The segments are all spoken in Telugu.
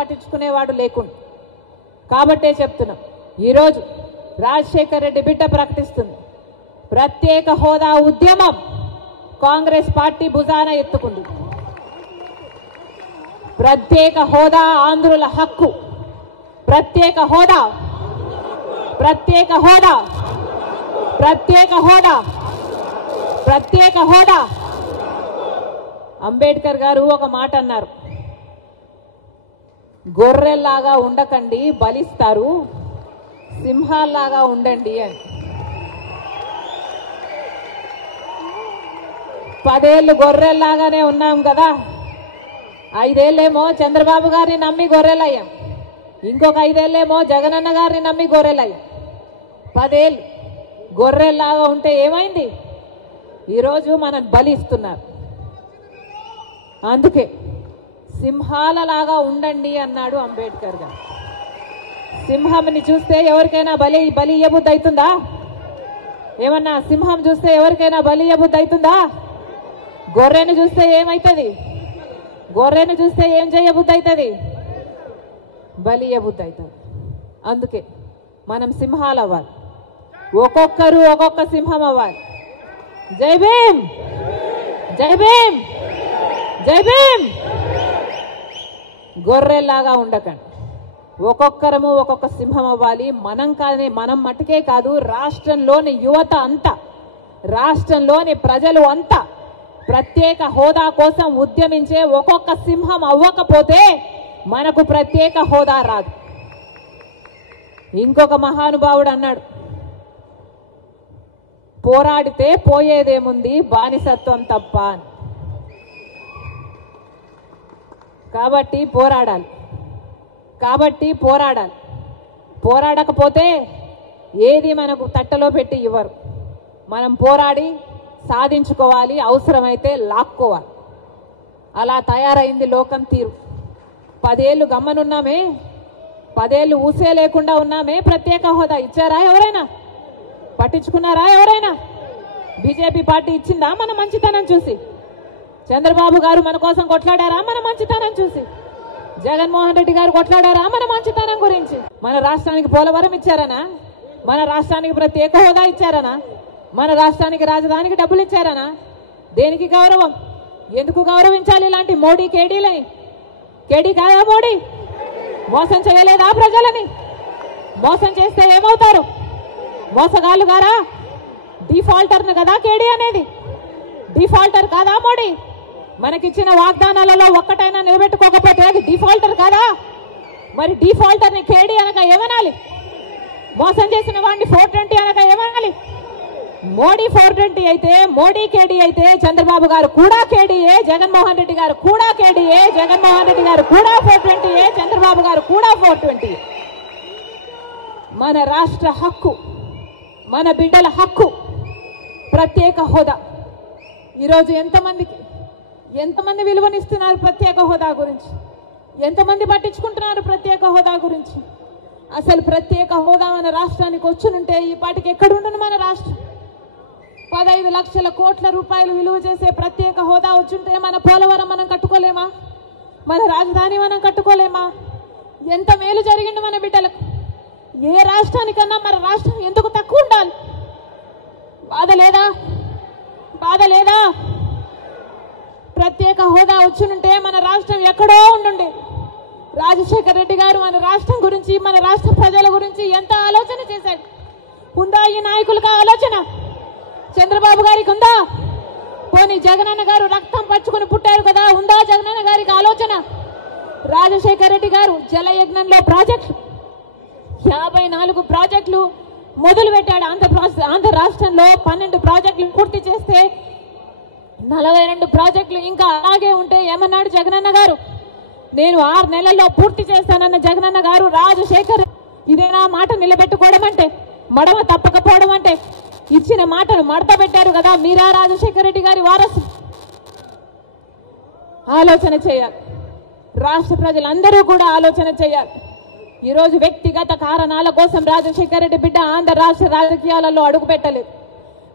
పట్టించుకునేవాడు లేకుండా కాబట్టే చెప్తున్నా ఈరోజు రాజశేఖర్ రెడ్డి బిడ్డ ప్రకటిస్తుంది ప్రత్యేక హోదా ఉద్యమం కాంగ్రెస్ పార్టీ భుజాన ఎత్తుకుంది ప్రత్యేక హోదా ఆంధ్రుల హక్కు ప్రత్యేక హోదా ప్రత్యేక హోదా ప్రత్యేక హోదా ప్రత్యేక హోదా అంబేద్కర్ గారు ఒక మాట అన్నారు గొర్రెల్లాగా ఉండకండి బలిస్తారు సింహాల్లాగా ఉండండి అని 10 ఏళ్ళు గొర్రెల్లాగానే ఉన్నాం కదా 5 ఏళ్ళేమో చంద్రబాబు గారిని నమ్మి గొర్రెలయ్యాం ఇంకొక 5 ఏళ్ళేమో జగనన్న గారిని నమ్మి గొర్రెలయ్యాం 10 ఏళ్ళు గొర్రెల్లాగా ఉంటే ఏమైంది ఈరోజు మనం బలిస్తున్నారు అందుకే సింహాలలాగా ఉండండి అన్నాడు అంబేద్కర్ గారు సింహాన్ని చూస్తే ఎవరికైనా బలి ఇయ్యబుద్ధి అవుతుందా ఏమన్నా సింహం చూస్తే ఎవరికైనా బలి ఇయ్యబుద్ధి అవుతుందా గొర్రెని చూస్తే ఏమైతుంది గొర్రెని చూస్తే ఏం చేయబుద్ధి అవుతుంది బలి ఇయ్యబుద్ధి అవుతుంది అందుకే మనం సింహాలు అవ్వాలి ఒక్కొక్కరు ఒక్కొక్క సింహం అవ్వాలి జై భీమ్ జై భీమ్ జై భీమ్ గొర్రెల్లాగా ఉండకండి ఒక్కొక్కరము ఒక్కొక్క సింహం అవ్వాలి మనం మటుకే కాదు రాష్ట్రంలోని యువత అంతా రాష్ట్రంలోని ప్రజలు అంతా ప్రత్యేక హోదా కోసం ఉద్యమించే ఒక్కొక్క సింహం అవ్వకపోతే మనకు ప్రత్యేక హోదా రాదు ఇంకొక మహానుభావుడు అన్నాడు పోరాడితే పోయేదేముంది బానిసత్వం తప్ప అని కాబట్టి పోరాడాలి పోరాడకపోతే ఏది మనకు తట్టలో పెట్టి ఇవ్వరు మనం పోరాడి సాధించుకోవాలి అవసరమైతే లాక్కోవాలి అలా తయారైంది లోకం తీరు 10 ఏళ్ళు గమ్మనున్నామే 10 ఏళ్ళు ఊసే లేకుండా ఉన్నామే ప్రత్యేక హోదా ఇచ్చారా ఎవరైనా పట్టించుకున్నారా ఎవరైనా బీజేపీ పార్టీ ఇచ్చిందా మన మంచితనం చూసి చంద్రబాబు గారు మన కోసం కొట్లాడారా మన మంచితనం చూసి జగన్మోహన్ రెడ్డి గారు కొట్లాడారా మన మంచితనం గురించి మన రాష్ట్రానికి పోలవరం ఇచ్చారనా మన రాష్ట్రానికి ప్రత్యేక హోదా ఇచ్చారనా మన రాష్ట్రానికి రాజధానికి డబ్బులు ఇచ్చారనా దేనికి గౌరవం ఎందుకు గౌరవించాలి ఇలాంటి మోడీ కేడీలని కేడీ కాదా మోడీ మోసం చేయలేదా ప్రజలని మోసం చేస్తే ఏమవుతారు మోసగాళ్ళు గారా డిఫాల్టర్ను కదా కేడీ అనేది డిఫాల్టర్ కాదా మోడీ మనకిచ్చిన వాగ్దానాలలో ఒక్కటైనా నిలబెట్టుకోకపోతే అది డిఫాల్టర్ కాదా మరి డిఫాల్టర్ని కేడీ అనక ఏమనాలి మోసం చేసిన వాడిని 420 అనక ఏమనాలి మోడీ 420 అయితే మోడీ కేడీ అయితే చంద్రబాబు గారు కూడా కేడీయే జగన్మోహన్ రెడ్డి గారు కూడా కేడీయే జగన్మోహన్ రెడ్డి గారు కూడా 420 చంద్రబాబు గారు కూడా 420 మన రాష్ట్ర హక్కు మన బిడ్డల హక్కు ప్రత్యేక హోదా ఈరోజు ఎంతమంది విలువనిస్తున్నారు ప్రత్యేక హోదా గురించి ఎంతమంది పట్టించుకుంటున్నారు ప్రత్యేక హోదా గురించి అసలు ప్రత్యేక హోదా మన రాష్ట్రానికి వచ్చునుంటే ఈ పాటికి ఎక్కడుండను మన రాష్ట్రం 15 లక్షల కోట్ల రూపాయలు విలువ చేసే ప్రత్యేక హోదా వచ్చుంటే మన పోలవరం మనం కట్టుకోలేమా మన రాజధాని మనం కట్టుకోలేమా ఎంత మేలు జరిగింది మన బిడ్డలకు ఏ రాష్ట్రానికన్నా మన రాష్ట్రం ఎందుకు తక్కువ ఉండాలి బాధ లేదా ప్రత్యేక హోదా వచ్చునుంటే మన రాష్ట్రం ఎక్కడో ఉండుండే రాజశేఖర్ రెడ్డి గారు మన రాష్ట్రం గురించి మన రాష్ట్ర ప్రజల గురించి ఎంత ఆలోచన చేశాడు ఉందా ఈ నాయకులకు ఆలోచన చంద్రబాబు గారికి ఉందా పోనీ జగనన్న గారు రక్తం పచ్చుకుని పుట్టారు కదా ఉందా జగనన్న గారికి ఆలోచన రాజశేఖర్ రెడ్డి గారు జలయజ్ఞంలో ప్రాజెక్టులు 54 ప్రాజెక్టులు మొదలు పెట్టాడు ఆంధ్ర రాష్ట్రంలో 12 ప్రాజెక్టులు పూర్తి చేస్తే 42 ప్రాజెక్టులు ఇంకా అలాగే ఉంటే ఏమన్నాడు జగనన్న గారు నేను 6 నెలల్లో పూర్తి చేస్తానన్న జగనన్న గారు రాజశేఖర్ ఇదేనా మాట నిలబెట్టుకోవడం అంటే మడమ తప్పకపోవడం అంటే ఇచ్చిన మాటను మడత పెట్టారు కదా మీరా రాజశేఖర్ రెడ్డి గారి వారసు ఆలోచన చేయాలి రాష్ట్ర ప్రజలందరూ కూడా ఆలోచన చేయాలి ఈరోజు వ్యక్తిగత కారణాల కోసం రాజశేఖర్ రెడ్డి బిడ్డ ఆంధ్ర రాష్ట్ర రాజకీయాలలో అడుగు పెట్టలేదు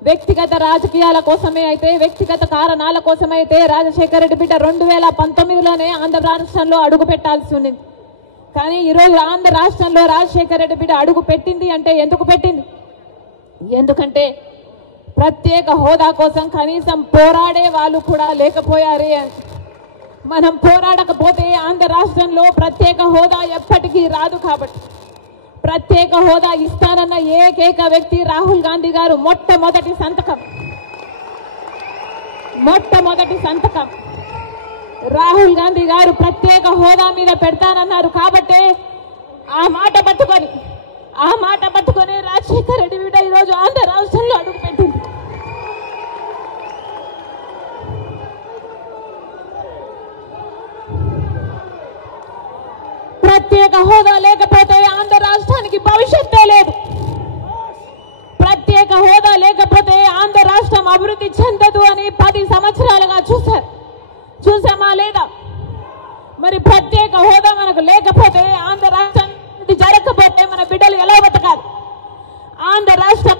వ్యక్తిగత రాజకీయాల కోసమే అయితే వ్యక్తిగత కారణాల కోసమైతే రాజశేఖర్ రెడ్డి బిడ్డ 2019లోనే ఆంధ్ర రాష్ట్రంలో అడుగు పెట్టాల్సి ఉంది కానీ ఈరోజు ఆంధ్ర రాష్ట్రంలో రాజశేఖర రెడ్డి బిడ్డ అడుగు పెట్టింది అంటే ఎందుకు పెట్టింది? ఎందుకంటే ప్రత్యేక హోదా కోసం కనీసం పోరాడే వాళ్ళు కూడా లేకపోయారే అని. మనం పోరాడకపోతే ఆంధ్ర రాష్ట్రంలో ప్రత్యేక హోదా ఎప్పటికీ రాదు. కాబట్టి ప్రత్యేక హోదా ఇస్తానన్న ఏకైక వ్యక్తి రాహుల్ గాంధీ గారు మొట్టమొదటి సంతకం రాహుల్ గాంధీ గారు ప్రత్యేక హోదా మీద పెడతానన్నారు. కాబట్టే ఆ మాట పట్టుకొని రాజశేఖర రెడ్డి బిడ్డ ఈరోజు ఆంధ్ర రాష్ట్రంలో అడుగుపెట్టింది. ప్రత్యేక హోదా లేకపోతే ఆంధ్ర రాష్ట్రానికి భవిష్యత్తే లేదు. ప్రత్యేక హోదా లేకపోతే ఆంధ్ర రాష్ట్రం అభివృద్ధి చెందదు అని 10 సంవత్సరాలుగా చూసామా లేదా? మరి ప్రత్యేక హోదా మనకు లేకపోతే ఆంధ్ర రాష్ట్రం జరగకపోతే మన బిడ్డలు ఎలా బతకాలి? ఆంధ్ర రాష్ట్రం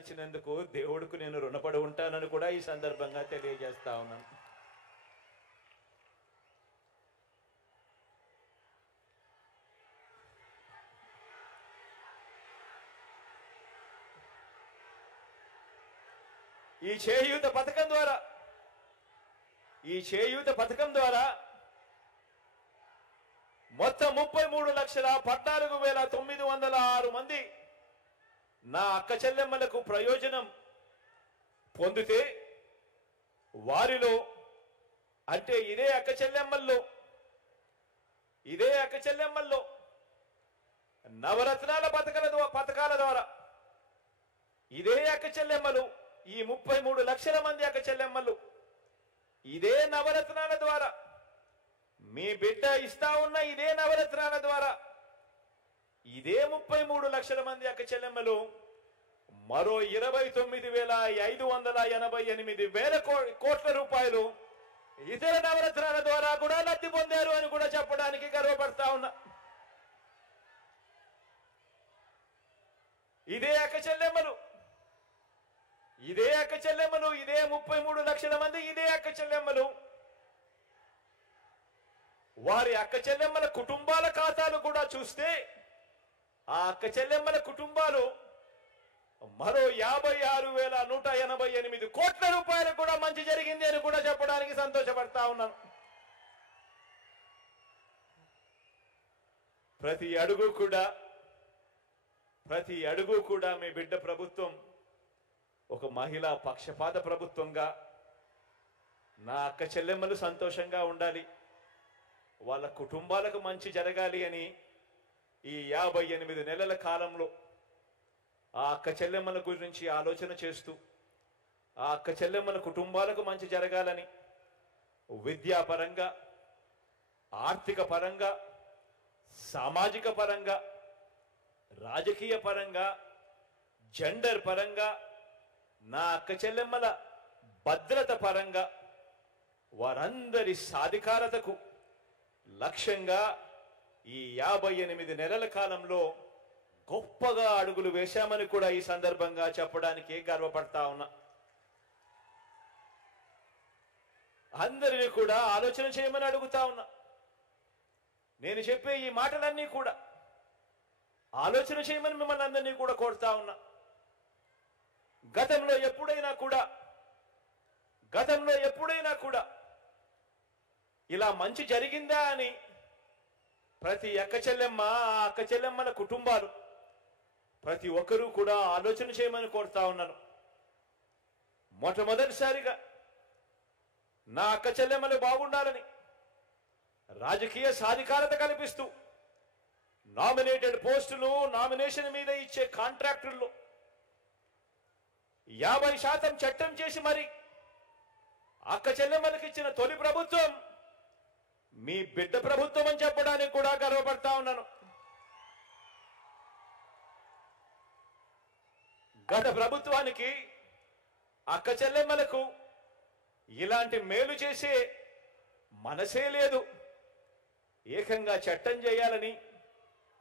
ఇచ్చినందుకు దేవుడికి నేను రుణపడి ఉంటానని కూడా ఈ సందర్భంగా తెలియజేస్తా ఉన్నాను. ఈ చేయూత పథకం ద్వారా మొత్తం 33,14,906 మంది నా అక్క చెల్లెమ్మలకు ప్రయోజనం పొందితే, వారిలో అంటే ఇదే అక్క చెల్లెమ్మల్లో నవరత్నాల పథకాల ద్వారా ఇదే అక్క చెల్లెమ్మలు, ఈ 33 లక్షల మంది అక్క చెల్లెమ్మలు ఇదే నవరత్నాల ద్వారా, మీ బిడ్డ ఇస్తా ఉన్న ఇదే నవరత్నాల ద్వారా ఇదే 33 లక్షల మంది అక్క చెల్లెమ్మలు మరో 29,588 కోట్ల రూపాయలు ఇతర నవరత్నాల ద్వారా కూడా లబ్ధి పొందారు అని కూడా చెప్పడానికి గర్వపడతా ఉన్నా. ఇదే అక్క చెల్లెమ్మలు, ఇదే 33 లక్షల మంది ఇదే అక్క చెల్లెమ్మలు వారి అక్క చెల్లెమ్మల కుటుంబాల ఖాతాలు కూడా చూస్తే, ఆ అక్క చెల్లెమ్మల కుటుంబాలు మరో 56,188 కోట్ల రూపాయలకు కూడా మంచి జరిగింది అని కూడా చెప్పడానికి సంతోషపడతా ఉన్నాను. ప్రతి అడుగు కూడా మీ బిడ్డ ప్రభుత్వం ఒక మహిళా పక్షపాత ప్రభుత్వంగా, నా అక్క చెల్లెమ్మలు సంతోషంగా ఉండాలి, వాళ్ళ కుటుంబాలకు మంచి జరగాలి అని ఈ 58 నెలల కాలంలో ఆ అక్క చెల్లెమ్మల గురించి ఆలోచన చేస్తూ, ఆ అక్క చెల్లెమ్మల కుటుంబాలకు మంచి జరగాలని విద్యాపరంగా, ఆర్థిక పరంగా, సామాజిక పరంగా, రాజకీయ పరంగా, జెండర్ పరంగా, నా అక్క చెల్లెమ్మల భద్రత పరంగా వారందరి సాధికారతకు లక్ష్యంగా ఈ 58 నెలల కాలంలో గొప్పగా అడుగులు వేశామని కూడా ఈ సందర్భంగా చెప్పడానికి గర్వపడతా ఉన్నా. అందరినీ కూడా ఆలోచన చేయమని అడుగుతా ఉన్నా. నేను చెప్పే ఈ మాటలన్నీ కూడా ఆలోచన చేయమని మిమ్మల్ని అందరినీ కూడా కోరుతా ఉన్నా. గతంలో ఎప్పుడైనా కూడా ఇలా మంచి జరిగిందా అని ప్రతి అక్క చెల్లెమ్మ, ఆ అక్క చెల్లెమ్మల కుటుంబాలు ప్రతి ఒక్కరూ కూడా ఆలోచన చేయమని కోరుతా ఉన్నాను. మొట్టమొదటిసారిగా నా అక్క చెల్లెమ్మలు బాగుండాలని రాజకీయ సాధికారత కల్పిస్తూ నామినేటెడ్ పోస్టులు, నామినేషన్ మీద ఇచ్చే కాంట్రాక్టుల్లో 50% చట్టం చేసి మరి అక్క చెల్లెమ్మలకు ఇచ్చిన తొలి ప్రభుత్వం మీ బిడ్డ ప్రభుత్వం అని చెప్పడానికి కూడా గర్వపడతా ఉన్నాను. గత ప్రభుత్వానికి అక్క చెల్లెమ్మలకు ఇలాంటి మేలు చేసే మనసే లేదు. ఏకంగా చట్టం చేయాలని,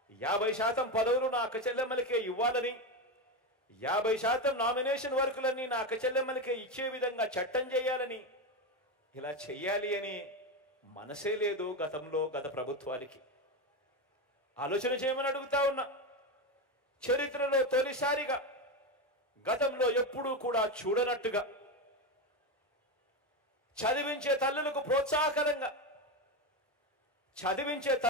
50% పదవులు నా అక్క చెల్లెమ్మలకే ఇవ్వాలని, 50% నామినేషన్ వర్కులన్నీ నా అక్క చెల్లెమ్మలకే ఇచ్చే విధంగా చట్టం చేయాలని, ఇలా చెయ్యాలి అని మనసే లేదు గత ప్రభుత్వానికి. ఆలోచన చేయమని అడుగుతా ఉన్నా. చరిత్రలో తొలిసారిగా, గతంలో ఎప్పుడూ కూడా చూడనట్టుగా చదివించే తల్లులకు ప్రోత్సాహకరంగా చదివించే